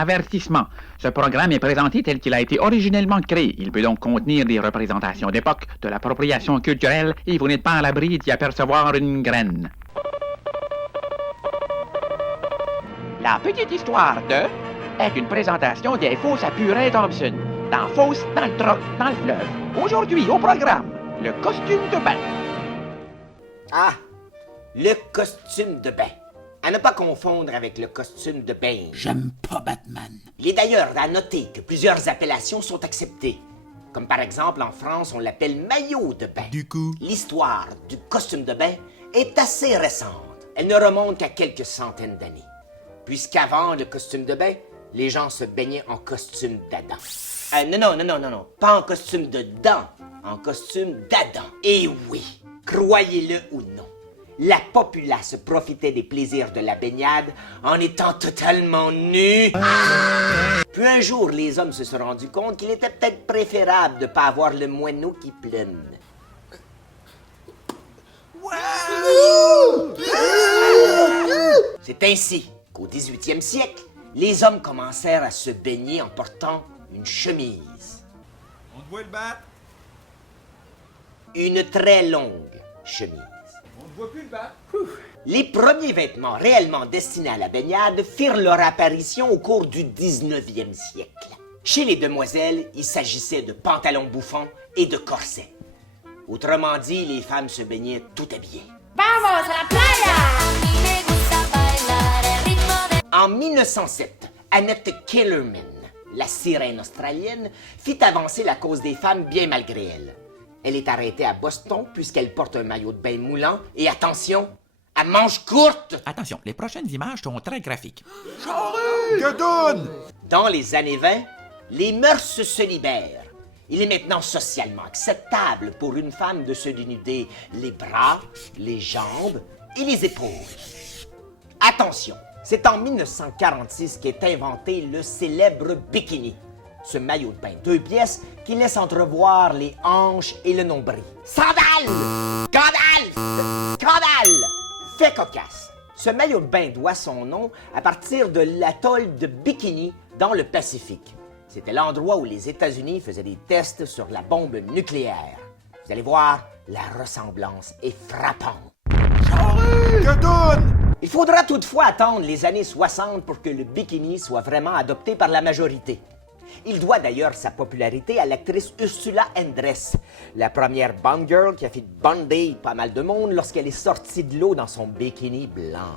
Avertissement. Ce programme est présenté tel qu'il a été originellement créé. Il peut donc contenir des représentations d'époque, de l'appropriation culturelle, et vous n'êtes pas à l'abri d'y apercevoir une graine. La petite histoire de est une présentation des Fosses à Purée Thompson. Dans Fosse, dans le troc, dans le fleuve. Aujourd'hui, au programme, le costume de bain. Ah, le costume de bain. À ne pas confondre avec le costume de bain. J'aime pas Batman. Il est d'ailleurs à noter que plusieurs appellations sont acceptées. Comme par exemple, en France, on l'appelle maillot de bain. Du coup, L'histoire du costume de bain est assez récente. Elle ne remonte qu'à quelques centaines d'années. Puisqu'avant le costume de bain, les gens se baignaient en costume d'Adam. Non, pas en costume de dents, en costume d'Adam. Et oui, croyez-le ou non, la populace profitait des plaisirs de la baignade en étant totalement nus. Puis un jour, les hommes se sont rendus compte qu'il était peut-être préférable de ne pas avoir le moineau qui plane. C'est ainsi qu'au 18e siècle, les hommes commencèrent à se baigner en portant une chemise. on te voit le bat? Une très longue chemise. On te voit plus le bat? Les premiers vêtements réellement destinés à la baignade firent leur apparition au cours du 19e siècle. Chez les demoiselles, il s'agissait de pantalons bouffants et de corsets. Autrement dit, les femmes se baignaient tout habillées. ¡Vamos a la playa! En 1907, Annette Kellerman, la sirène australienne, fit avancer la cause des femmes bien malgré elle. Elle est arrêtée à Boston puisqu'elle porte un maillot de bain moulant et, attention, à manches courtes. Attention, les prochaines images sont très graphiques. Gueudonne! Dans les années 20, les mœurs se libèrent. Il est maintenant socialement acceptable pour une femme de se dénuder les bras, les jambes et les épaules. Attention, c'est en 1946 qu'est inventé le célèbre bikini, ce maillot de bain 2 pièces qui laisse entrevoir les hanches et le nombril. Scandale! Scandale! Scandale! Fait cocasse. Ce maillot de bain doit son nom à partir de l'atoll de Bikini dans le Pacifique. C'était l'endroit où les États-Unis faisaient des tests sur la bombe nucléaire. Vous allez voir, la ressemblance est frappante. Gueudonne! Il faudra toutefois attendre les années 60 pour que le bikini soit vraiment adopté par la majorité. Il doit d'ailleurs sa popularité à l'actrice Ursula Andress, la première Bond girl qui a fait bonder pas mal de monde lorsqu'elle est sortie de l'eau dans son bikini blanc.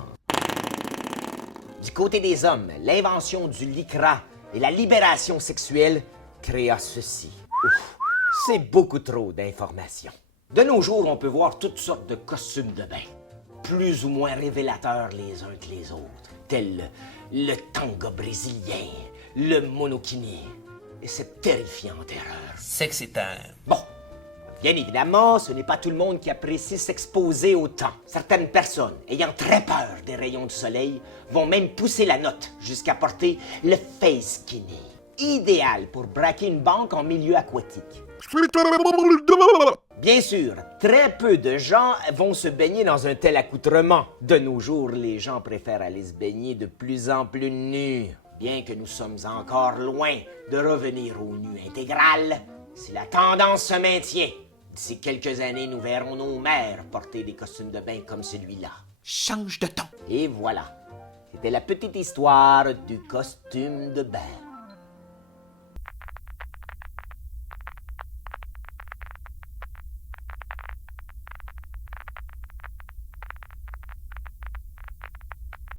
Du côté des hommes, l'invention du lycra et la libération sexuelle créa ceci. Ouf, c'est beaucoup trop d'informations. De nos jours, on peut voir toutes sortes de costumes de bain, plus ou moins révélateurs les uns que les autres, tels le tango brésilien, le monokini et cette terrifiante erreur. Sexy time. Bon, bien évidemment, ce n'est pas tout le monde qui apprécie s'exposer autant. Certaines personnes, ayant très peur des rayons du soleil, vont même pousser la note jusqu'à porter le face skinny, idéal pour braquer une banque en milieu aquatique. Bien sûr, très peu de gens vont se baigner dans un tel accoutrement. De nos jours, les gens préfèrent aller se baigner de plus en plus nus. Bien que nous sommes encore loin de revenir au nu intégral, si la tendance se maintient, d'ici quelques années, nous verrons nos mères porter des costumes de bain comme celui-là. Change de ton. Et voilà, c'était la petite histoire du costume de bain.